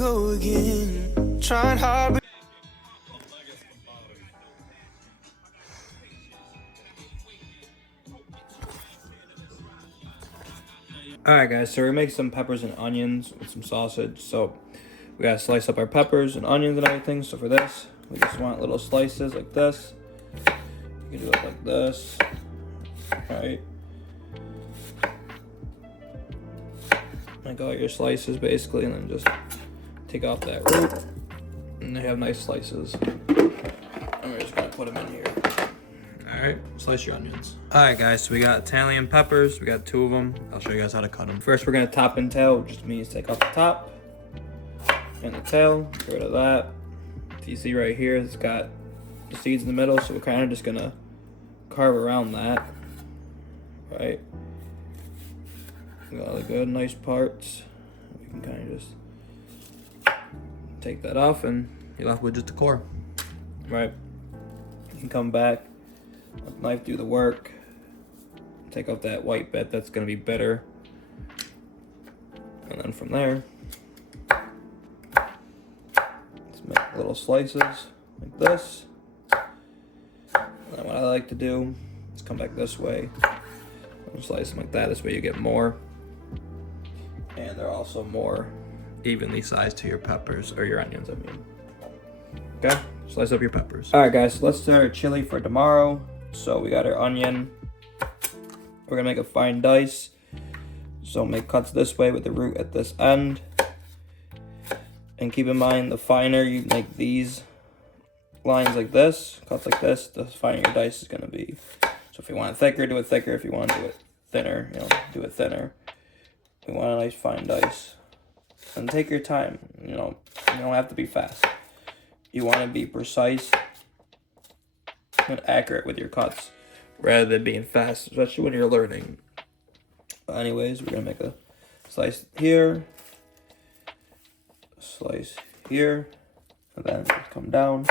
go again. Trying hard, but Alright guys, so we're gonna make some peppers and onions with some sausage. So we gotta slice up our peppers and onions and everything. So for this, we just want little slices like this. You can do it like this. Alright. Like all your slices basically, and then just take off that root. And they have nice slices. And we're just gonna put them in here. Alright, slice your onions. Alright guys, so we got Italian peppers. We got 2 of them. I'll show you guys how to cut them. First we're gonna top and tail, which just means take off the top and the tail, get rid of that. So you see right here, it's got the seeds in the middle, so we're kind of just gonna carve around that. Right? Got all the good, nice parts. We can kind of just take that off and you're left with just the core. Right? You can come back. Let the knife do the work. Take off that white bit that's going to be bitter. And then from there, let's make little slices like this. And then what I like to do is come back this way and slice them like that. This way you get more. And they're also more evenly sized to your peppers, or your onions, I mean. Okay, slice up your peppers. All right guys, so let's start our chili for tomorrow. So we got our onion. We're gonna make a fine dice. So make cuts this way with the root at this end. And keep in mind, the finer you make these lines like this, cuts like this, the finer your dice is gonna be. So if you want it thicker, do it thicker. If you want to do it thinner, do it thinner. We want a nice fine dice. And take your time, you don't have to be fast. You want to be precise and accurate with your cuts rather than being fast, especially when you're learning. But anyways, we're gonna make a slice here, slice here, and then just come down.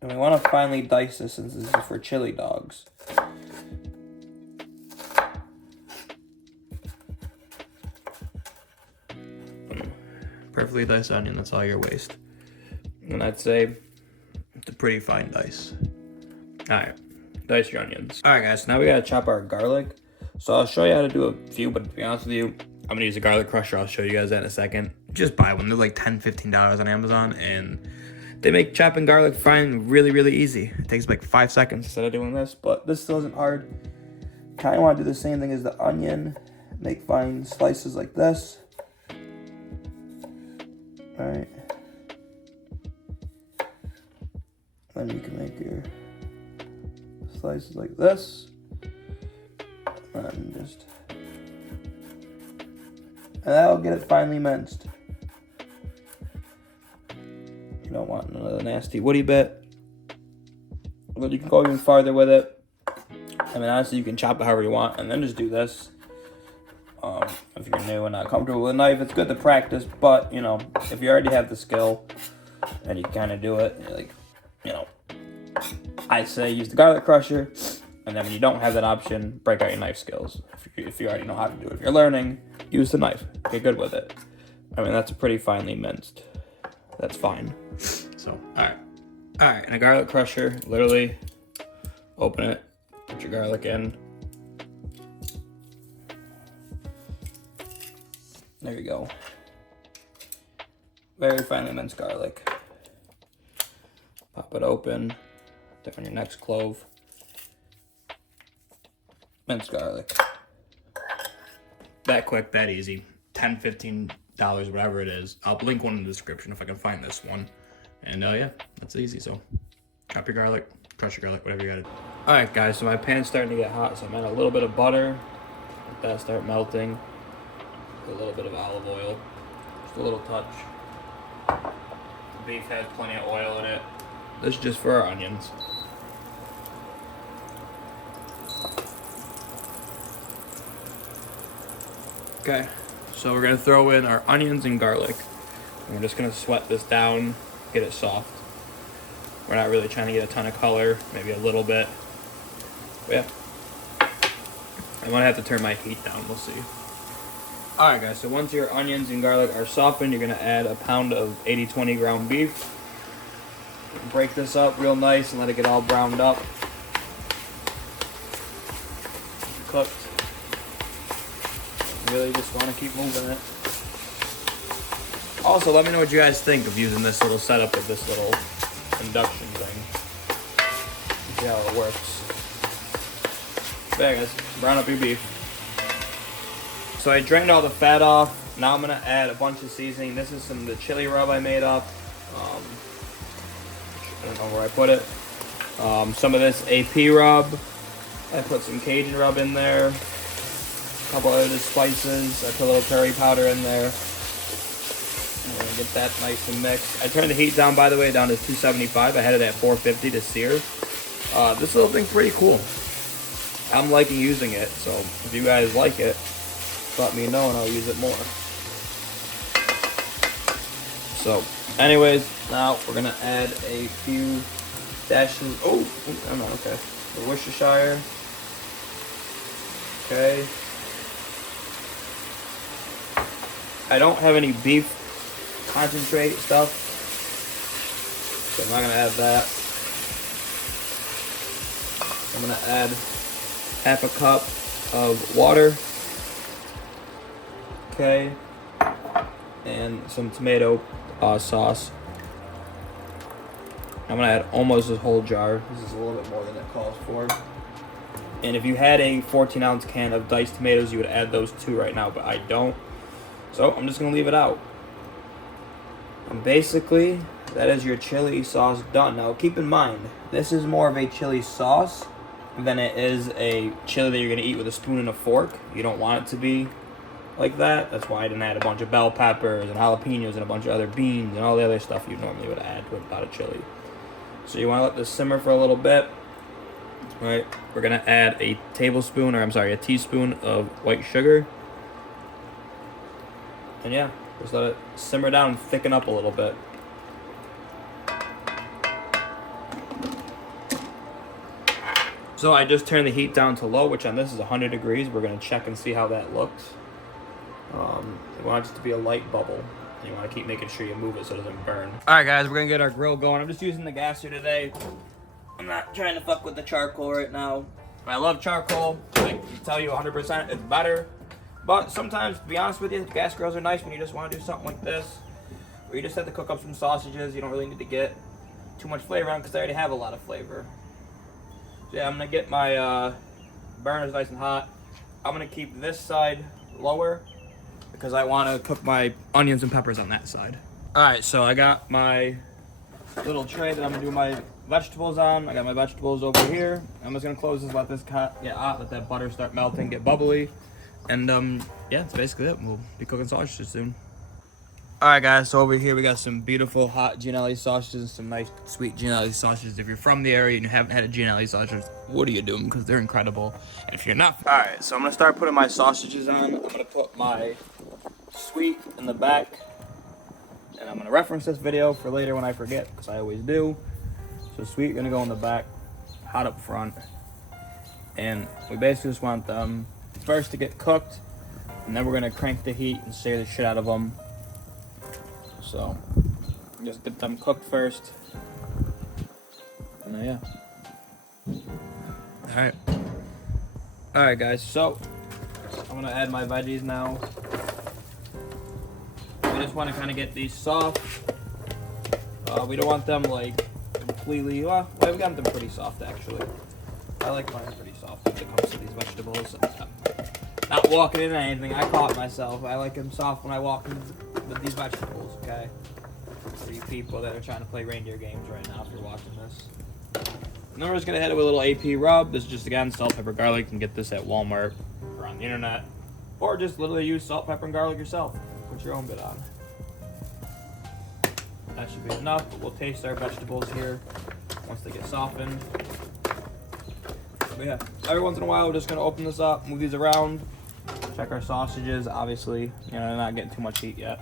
And we want to finely dice this since this is for chili dogs. Perfectly diced onion, that's all your waste. And I'd say it's a pretty fine dice. Alright, dice your onions. Alright guys, so now we gotta chop our garlic. So I'll show you how to do a few, but to be honest with you, I'm gonna use a garlic crusher. I'll show you guys that in a second. Just buy one. They're like $10, $15 on Amazon, and they make chopping garlic fine really, really easy. It takes like 5 seconds instead of doing this, but this still isn't hard. Kinda wanna do the same thing as the onion. Make fine slices like this. Alright. Then you can make your slices like this. And that'll get it finely minced. You don't want another nasty woody bit. But you can go even farther with it. I mean, honestly, you can chop it however you want and then just do this. If you're new and not comfortable with a knife, it's good to practice, but, if you already have the skill and you kind of do it, I say use the garlic crusher, and then when you don't have that option, break out your knife skills. If you already know how to do it. If you're learning, use the knife. Get good with it. I mean, that's pretty finely minced. That's fine. So, alright. Alright, and a garlic crusher, literally open it, put your garlic in. There you go. Very finely minced garlic. Pop it open. Put on your next clove. Minced garlic. That quick, that easy. $10, $15, whatever it is. I'll link one in the description if I can find this one. And yeah, that's easy. So chop your garlic, crush your garlic, whatever you gotta do. Alright guys, so my pan's starting to get hot, so I'm adding a little bit of butter. Let that start melting. A little bit of olive oil, just a little touch. The beef has plenty of oil in it. This is just for our onions. Okay, so we're gonna throw in our onions and garlic. And we're just gonna sweat this down, get it soft. We're not really trying to get a ton of color, maybe a little bit. But yeah, I might have to turn my heat down, we'll see. Alright guys, so once your onions and garlic are softened, you're going to add a pound of 80-20 ground beef. Break this up real nice and let it get all browned up. Cooked. Really just want to keep moving it. Also, let me know what you guys think of using this little setup with this little induction thing. See how it works. There guys, brown up your beef. So I drained all the fat off. Now I'm going to add a bunch of seasoning. This is some of the chili rub I made up. I don't know where I put it. Some of this AP rub. I put some Cajun rub in there. A couple other spices. I put a little curry powder in there. I'm going to get that nice and mixed. I turned the heat down, by the way, down to 275. I had it at 450 to sear. This little thing's pretty cool. I'm liking using it, so if you guys like it, let me know and I'll use it more. So, anyways, now we're gonna add a few dashes. Oh, I'm not okay. The Worcestershire. Okay. I don't have any beef concentrate stuff, so I'm not gonna add that. I'm gonna add half a cup of water. Okay, and some tomato sauce. I'm gonna add almost this whole jar. This is a little bit more than it calls for. And if you had a 14-ounce can of diced tomatoes, you would add those too right now, but I don't. So I'm just gonna leave it out. And basically, that is your chili sauce done. Now keep in mind, this is more of a chili sauce than it is a chili that you're gonna eat with a spoon and a fork. You don't want it to be like that. That's why I didn't add a bunch of bell peppers and jalapenos and a bunch of other beans and all the other stuff you normally would add with a chili. So you want to let this simmer for a little bit. All right, we're gonna add a teaspoon of white sugar. And yeah, just let it simmer down and thicken up a little bit. So I just turned the heat down to low, which on this is 100 degrees. We're gonna check and see how that looks. You want it to be a light bubble. And you want to keep making sure you move it so it doesn't burn. Alright guys, we're going to get our grill going. I'm just using the gas here today. I'm not trying to fuck with the charcoal right now. I love charcoal. I can tell you 100% it's better. But sometimes, to be honest with you, gas grills are nice when you just want to do something like this. Where you just have to cook up some sausages. You don't really need to get too much flavor on because they already have a lot of flavor. So yeah, I'm going to get my burners nice and hot. I'm going to keep this side lower because I want to cook my onions and peppers on that side. Alright, so I got my little tray that I'm going to do my vegetables on. I got my vegetables over here. I'm just going to close this, let this get hot, let that butter start melting, get bubbly. And yeah, that's basically it. We'll be cooking sausages soon. Alright guys, so over here we got some beautiful hot Gianelli sausages and some nice sweet Gianelli sausages. If you're from the area and you haven't had a Gianelli sausage, what are you doing? Because they're incredible. And if you're not... Alright, so I'm going to start putting my sausages on. I'm going to put my sweet in the back. And I'm going to reference this video for later when I forget, because I always do. So sweet going to go in the back, hot up front. And we basically just want them first to get cooked. And then we're going to crank the heat and sear the shit out of them. So, just get them cooked first. And then, yeah. Alright. Alright, guys, so I'm going to add my veggies now. We just want to kind of get these soft. We don't want them, like, completely... Well, we got them pretty soft, actually. I like mine pretty soft when it comes to these vegetables. Not walking into anything, I caught myself. I like them soft when I walk in with these vegetables, okay? For you people that are trying to play reindeer games right now, if you're watching this. And then we're just gonna hit it with a little AP rub. This is just, again, salt, pepper, garlic. You can get this at Walmart or on the internet. Or just literally use salt, pepper, and garlic yourself. Put your own bit on. That should be enough, but we'll taste our vegetables here once they get softened. But yeah, every once in a while, we're just gonna open this up, move these around. Check our sausages, obviously, you know, they're not getting too much heat yet.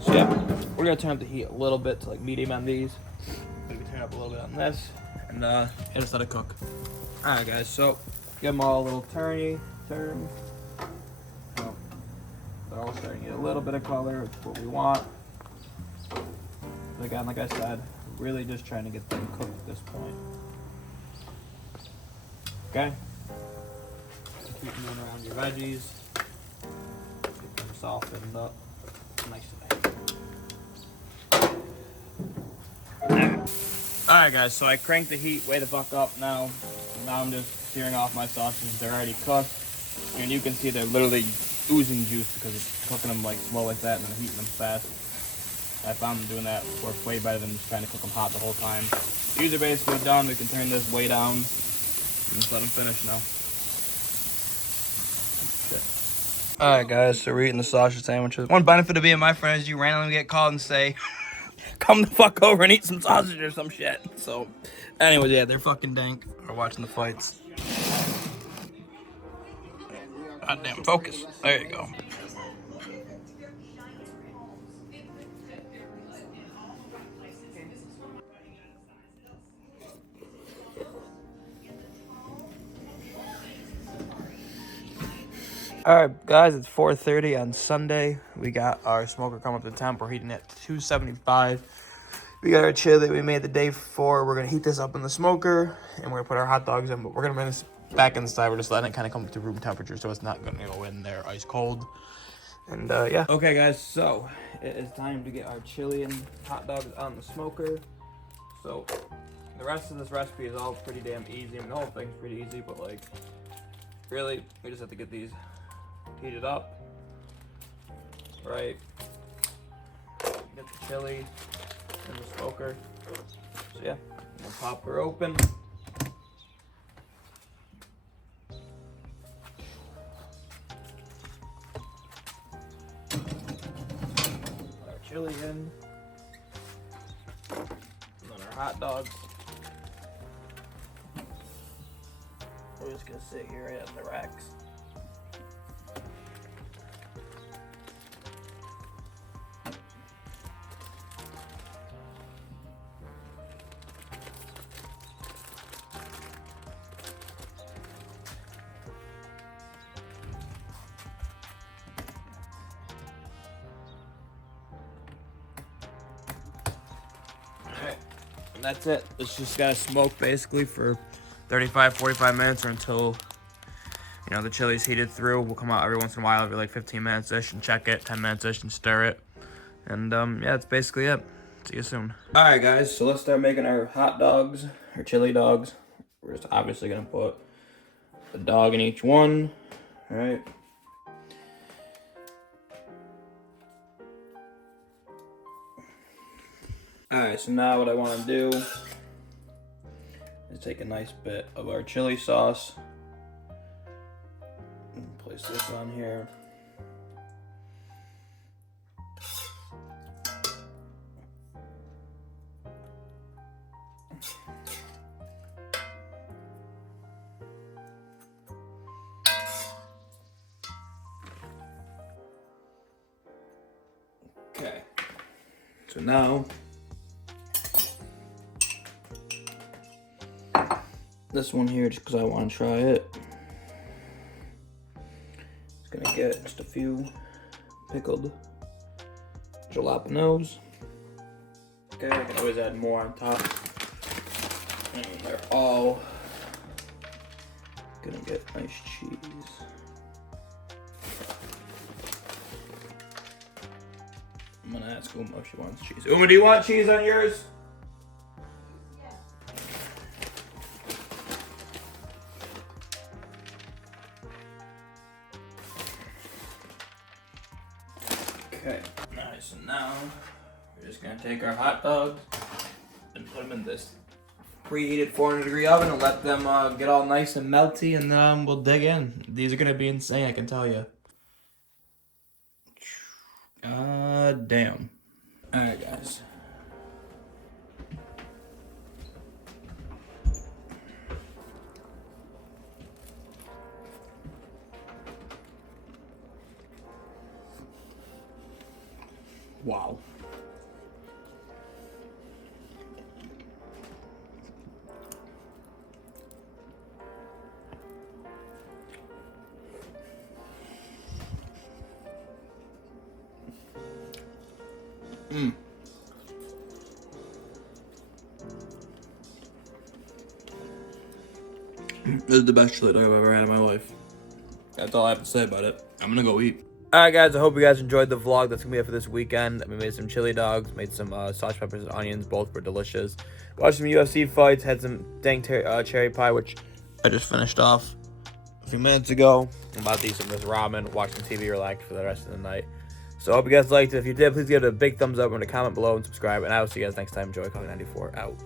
So yeah, we're gonna turn up the heat a little bit to like medium on these. Maybe turn up a little bit on this, and just let it cook. Alright guys, so give them all a little turn. Oh, all starting to get a little bit of color. It's what we want. But again, like I said, really just trying to get them cooked at this point. Okay? Keep them around your veggies. Get them softened up. Nice and Alright guys, so I cranked the heat way the fuck up now. Now I'm just searing off my sausages. They're already cooked. And you can see they're literally oozing juice because it's cooking them like slow like that and then heating them fast. I found them doing that works way better than just trying to cook them hot the whole time. These are basically done. We can turn this way down and just let them finish now. Alright guys, so we're eating the sausage sandwiches. One benefit of being my friend is you randomly get called and say, come the fuck over and eat some sausage or some shit. So, anyways, yeah, they're fucking dank. We're watching the fights. Goddamn, focus. There you go. Alright guys, it's 4:30 on Sunday. We got our smoker coming up to temp. We're heating it to 275. We got our chili that we made the day before. We're going to heat this up in the smoker, and we're going to put our hot dogs in, but we're going to bring this back inside. We're just letting it kind of come up to room temperature, so it's not going to go in there ice cold. And yeah. Okay guys, so it is time to get our chili and hot dogs on the smoker. So the rest of this recipe is all pretty damn easy. I mean, the whole thing's pretty easy, but like, really, we just have to get these heated up, right? Get the chili in the smoker. So yeah, we'll pop her open. Put our chili in. And then our hot dogs. We're just gonna sit here right on the racks. And that's it. It's just gotta smoke basically for 35-45 minutes or until, you know, the chili's heated through. We'll come out every once in a while, every like 15 minutes ish, and check it, 10 minutes ish, and stir it. And yeah, that's basically it. See you soon. All right, guys. So let's start making our hot dogs, our chili dogs. We're just obviously gonna put a dog in each one. All right. Alright, so now what I want to do is take a nice bit of our chili sauce and place this on here. Okay, so now this one here, just because I want to try it, it's gonna get just a few pickled jalapenos. Okay, I can always add more on top. And they're all gonna get nice cheese. I'm gonna ask Uma if she wants cheese. Uma, do you want cheese on yours? Okay, alright, so now we're just gonna take our hot dogs and put them in this preheated 400-degree oven and let them get all nice and melty, and then we'll dig in. These are gonna be insane, I can tell you. Damn. Alright, guys. Wow. This is the best chili dog I've ever had in my life. That's all I have to say about it. I'm gonna go eat. Alright guys, I hope you guys enjoyed the vlog. That's gonna be it for this weekend. We made some chili dogs, made some sausage peppers and onions. Both were delicious. Watched some UFC fights, had some dang cherry pie, which I just finished off a few minutes ago. I'm about to eat some of this ramen, watch some TV, relax for the rest of the night. So I hope you guys liked it. If you did, please give it a big thumbs up and a comment below and subscribe. And I will see you guys next time. Enjoy Coffee 94 out.